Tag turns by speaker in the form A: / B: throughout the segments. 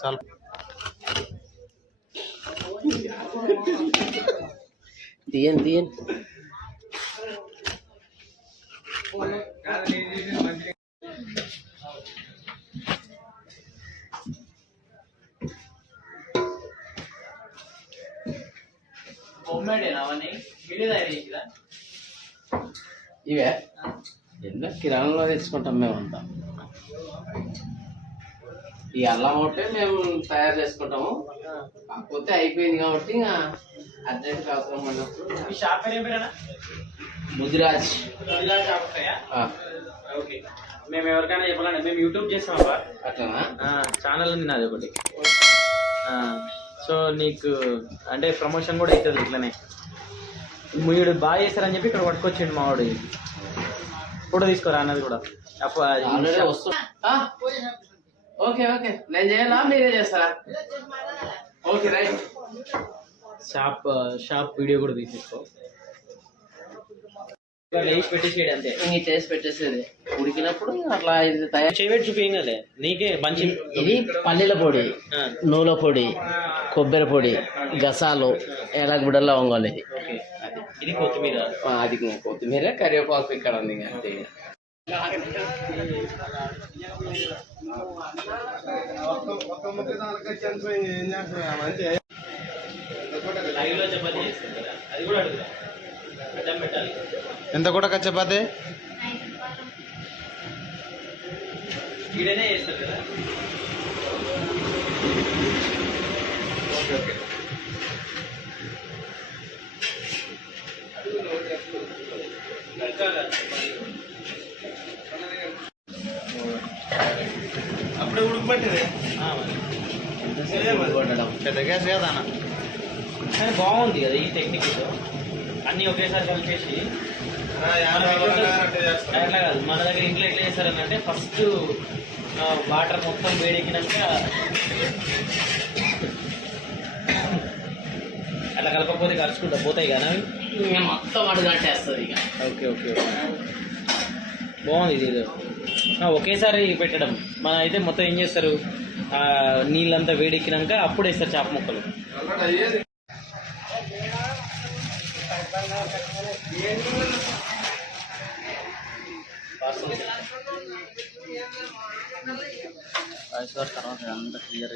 A: చాలు
B: తీయండి తీయండి ఇవే ఎన్నో కిరాణంలో తెచ్చుకుంటాం మేమంతా ఈ అల్లం ఒకటే మేము తయారు చేసుకుంటాము. కాకపోతే అయిపోయింది కాబట్టి ఇంకా అర్జెంట్ అవసరం పడినప్పుడు
C: మీ షాప్ పేరు ఏం పేరేనా
B: ముదిరాజ్.
C: Shop okay. మేము ఎవరికైనా చెప్పాలండి మేము యూట్యూబ్ చేస్తామబ్బా
B: అట్లనా?
C: ఛానల్ ఉంది నాది ఒకటి. సో నీకు అంటే ప్రమోషన్ కూడా అవుతుంది ఇట్లనే. వీడు బాగా చేస్తారని చెప్పి ఇక్కడ పట్టుకొచ్చిండు మా వాడు. ఫోటో తీసుకోరా అన్నది కూడా.
B: ఆ, ఓకే ఓకే. నేను చేయాలా మీరే చేస్తారా? Okay right.
C: Shop shop video కూడా తీసేసుకో. వేసి పెట్టేసేయడు అంతే.
B: ఇంక చేసి పెట్టేసేది. ఉడికినప్పుడు అట్లా ఇది తయారు
C: చేయబెట్టి చూపించం కదే. నీకే మంచి
B: ఇది పల్లీల పొడి నూనె పొడి కొబ్బరి పొడి గసాలు ఎలాగబుడ లవంగాలు ఇది.
C: ఇది కొత్తిమీర.
B: అది కొత్తిమీర కరివేపాకు ఇక్కడ ఉంది అంతే
C: లైవ్లో చపాతీ చేస్తుంది కదా అది కూడా అడుగుదా అడ్డం పెట్టాలి
A: ఎంత కూడా చపాతి?
C: వీడనే చేస్తారు కదా. ఓకే ఓకే ఇంకా కాదు.
A: అప్పుడే ఉడకబట్టింది
C: ఆ, మరి.
B: కొట్టడం
A: పెద్ద గ్యాస్ కదా అన్న.
C: కానీ బాగుంది కదా ఈ టెక్నిక్ అన్ని ఒకేసారి కలిపేసి. అట్లా కాదు. మన దగ్గర ఇంట్లో ఎట్లా చేస్తారని అంటే ఫస్ట్ వాటర్ మొత్తం వేడెక్కినాక అట్లా కలపకపోతే కలుసుకుంటా. పోతాయి కదా అవి?
B: మొత్తం అడుగంటేస్తుంది ఇక.
C: ఓకే ఓకే బాగుంది ఇది. ఒకేసారి పెట్టడం. మన అయితే మొత్తం ఏం చేస్తారు? నీళ్ళంతా వేడెక్కినాక అప్పుడు వేస్తారు చేప ముక్కలు.
A: తర్వాత అంత క్లియర్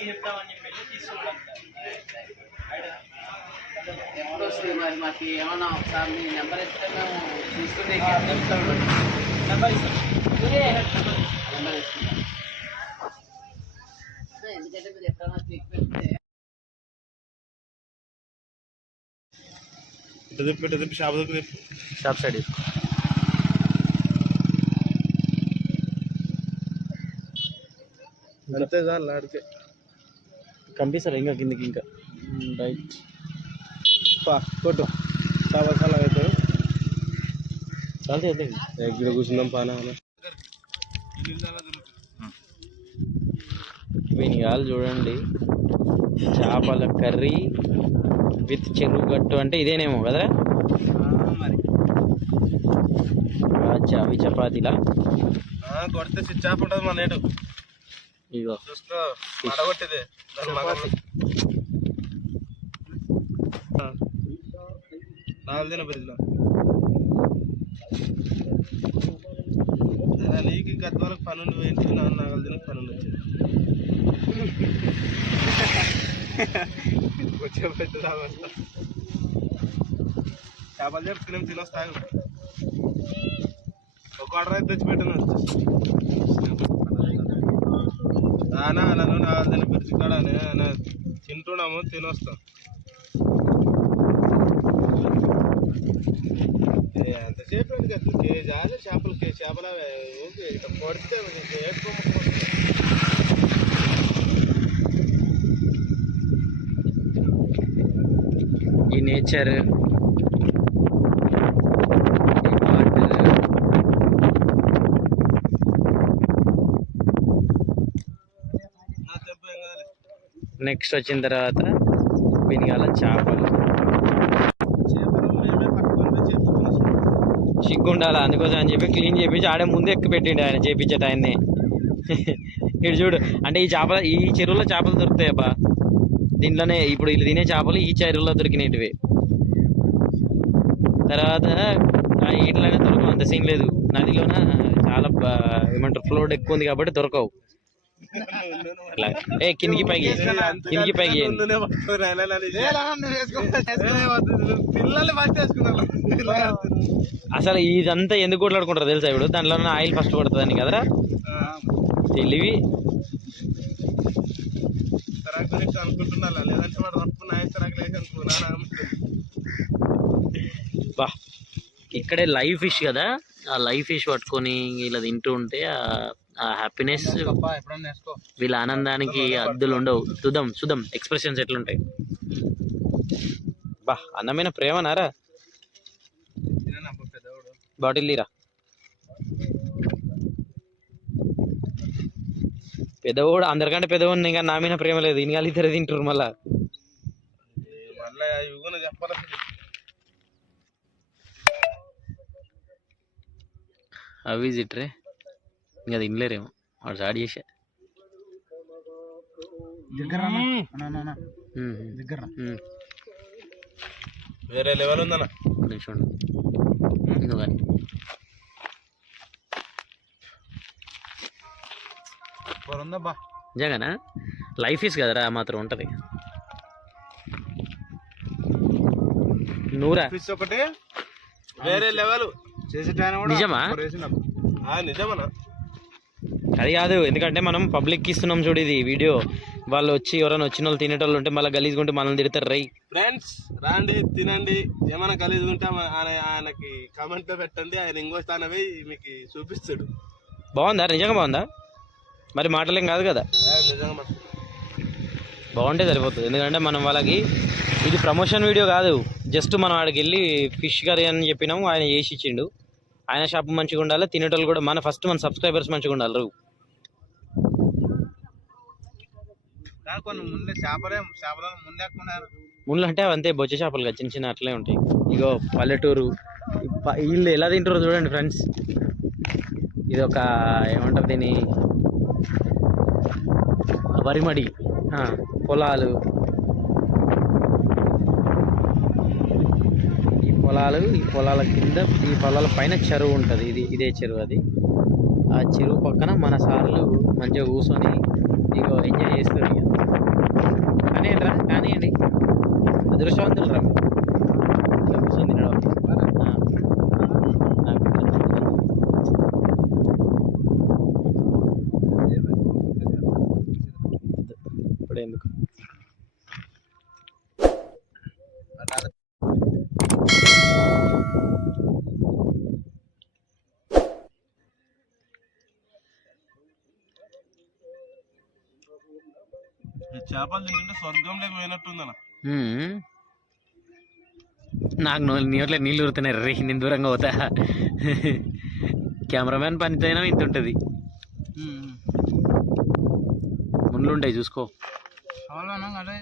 C: చెప్తామని
B: ఎప్పుడు మరి మాకు ఏమన్నా ఒకసారి మీ నెంబర్ ఇస్తే మేము తీసుకుంటే
C: నెంబర్ ఇస్తాం
B: నెంబర్ ఎందుకంటే మీరు ఎక్కడైనా ట్రీట్మెంట్
A: ఇటు తిప్పి ఇటు తిప్పి షాప్ దగ్గర తిప్పి
C: షాప్ సైడ్
A: అంతే చాలు ఆడికే
C: కనిపిస్తారు ఇంకా కిందకి ఇంకా? రైట్.
A: పా కొట్టు. చాలా చాలా అవుతాడు
C: చాలా. చేద్దాం
A: ఇక్కడ కూర్చుందాం పాన
C: వినిగాలు చూడండి. చేపల కర్రీ. విత్ చెరువు గట్టు అంటే ఇదేనేమో కదా
A: మరి
C: అవి చపాతీలా?
A: కొడితే స్విచ్ ఆఫ్ ఉంటుంది మన నేటు
C: ఇగో.
A: చూసుకో మడగొట్టిది. నాలుగు దిన బరిలో నీకు గత వరకు పనుండి పోయింది నాలుగు దిన పనుండి వచ్చింది వచ్చే పెద్ద రావచ్చు చేపలు చెప్పుకునేం తినొస్తాయి ఒక ఆర్డర్ అయితే తెచ్చిపెట్టాను నానా నన్ను నాదని పిలిచి తింటున్నాము తినొస్తాం ఎంతసేపు ఎందుకు అసలు కేజీ ఆలు చేపలు చేపలు అవి ఏంటి ఇట్లా పొడితే వేసుకోమని
C: ఈ నేచర్. నెక్స్ట్ వచ్చిన తర్వాత వినిగాల చేపలు.
A: చేపలు మేమే
C: అందుకోసం అని చెప్పి క్లీన్ చేపించి ఆడే ముందే ఎక్కి పెట్టిండు ఆయన చేపించేట ఆయన్ని. ఇటు చూడు అంటే ఈ చేపల ఈ చెరువులో చేపలు దొరుకుతాయి అబ్బా దీంట్లోనే ఇప్పుడు వీళ్ళు తినే చేపలు ఈ చెరువులో దొరికినవి. తర్వాత ఆ దొరకవు అంత సీన్ లేదు. నదిలోన చాలా బా- ఏమంటారు ఫ్లోడ్ ఎక్కువ ఉంది కాబట్టి దొరకవు. ఏ కిందికి పైకి కిందికి పైకి అసలు ఇదంతా ఎందుకు కొట్లాడుకుంటారు తెలుసా ఇప్పుడు? దాంట్లో ఆయిల్ ఫస్ట్ పడుతుందని కదరా? తెలివి.
A: అనుకుంటున్నా లేదంటే వాడు రప్పు లేక అనుకున్నా
C: ఇక్కడే లైవ్ ఫిష్ కదా? ఆ లైవ్ ఫిష్ పట్టుకొని ఇలా తింటూ ఉంటే ఆ- హ్యాపీనెస్ వీళ్ళ ఆనందానికి అద్దులు ఉండవు. చూద్దాం చూద్దాం ఎక్స్ప్రెషన్స్ ఎట్లుంటాయి? బా అన్నమైన ప్రేమనారా
A: తినబ్బా పెద్దవాడు
C: బాటిల్ తీరా? పెద్దవాడు అందరికంటే పెద్దవాడిని ఇంకా నా మీద ప్రేమ లేదు. ఇన్ని ఇద్దరే తింటారు మళ్ళా. అవి ఇట్రే ఇంకా తినలేరేమో. వాడు స్టార్ట్ చేసా. ఉమ్.
A: వేరే లెవెల్ ఉందన్న.
C: ఒక
A: ఉందబ్బా
C: నిజంగానా? లైఫ్ ఇస్ కదరా మాత్రం ఉంటుంది. నూరా?
A: ఫిష్ ఒకటి వేరే లెవెల్.
C: నిజమా? అది కాదు ఎందుకంటే మనం పబ్లిక్కి ఇస్తున్నాం చూడు ఇది వీడియో. వాళ్ళు వచ్చి ఎవరైనా వచ్చిన వాళ్ళు తినేటోళ్ళు ఉంటే మళ్ళీ గలీజ్గా మనల్ని తిడతారు రై
A: ఫ్రెండ్స్ రాండి తినండి. ఏమైనా ఆయన ఆయనకి కామెంట్ పెట్టండి ఆయన ఇంకో స్థానం మీకు చూపిస్తాడు.
C: బాగుందా? నిజంగా బాగుందా? మరి మాటలేం కాదు కదా. బాగుంటే సరిపోతుంది. ఎందుకంటే మనం వాళ్ళకి ఇది ప్రమోషన్ వీడియో కాదు. జస్ట్ మనం ఆడికి వెళ్ళి ఫిష్ కర్రీ అని చెప్పినాము ఆయన చేసి ఇచ్చిండు. ఆయన షాప్ మంచిగా ఉండాలి తినేటోళ్ళు కూడా మన ఫస్ట్ మన సబ్స్క్రైబర్స్ మంచిగా ఉండాలి ముళ్ళు అంటే అంతే బొచ్చ చేపలు కదా చిన్న చిన్న అట్లే ఉంటాయి. ఇగో పల్లెటూరు వీళ్ళు ఎలా తింటారో చూడండి ఫ్రెండ్స్ ఇది ఒక ఏమంటారు దీని వరిమడి పొలాలు. ఈ పొలాలు ఈ పొలాల కింద ఈ పొలాల పైన చెరువు ఉంటుంది. ఇది ఇదే చెరువు అది. ఆ చెరువు పక్కన మన సార్లు మంచిగా కూర్చొని ఇగో ఎంజాయ్ చేస్తారు కానీ రా కానీ అండి అదృష్టవంతులు రా మీరు. ఇట్లా కూర్చొని తినడం ఆ. నాకు ఇప్పుడు ఎందుకు
A: చేపలు తింటుంటే స్వర్గంలోకి పోయినట్టుందన్న.
C: నాకు నో- నోట్లో నీళ్ళు ఊరుతున్నాయి రే నేను దూరంగా పోతా. కెమెరామ్యాన్ పనితో అయినా ఇంత ఉంటుంది ముళ్ళు ఉంటాయి చూసుకో.
A: அவ்வளோதானா கடை?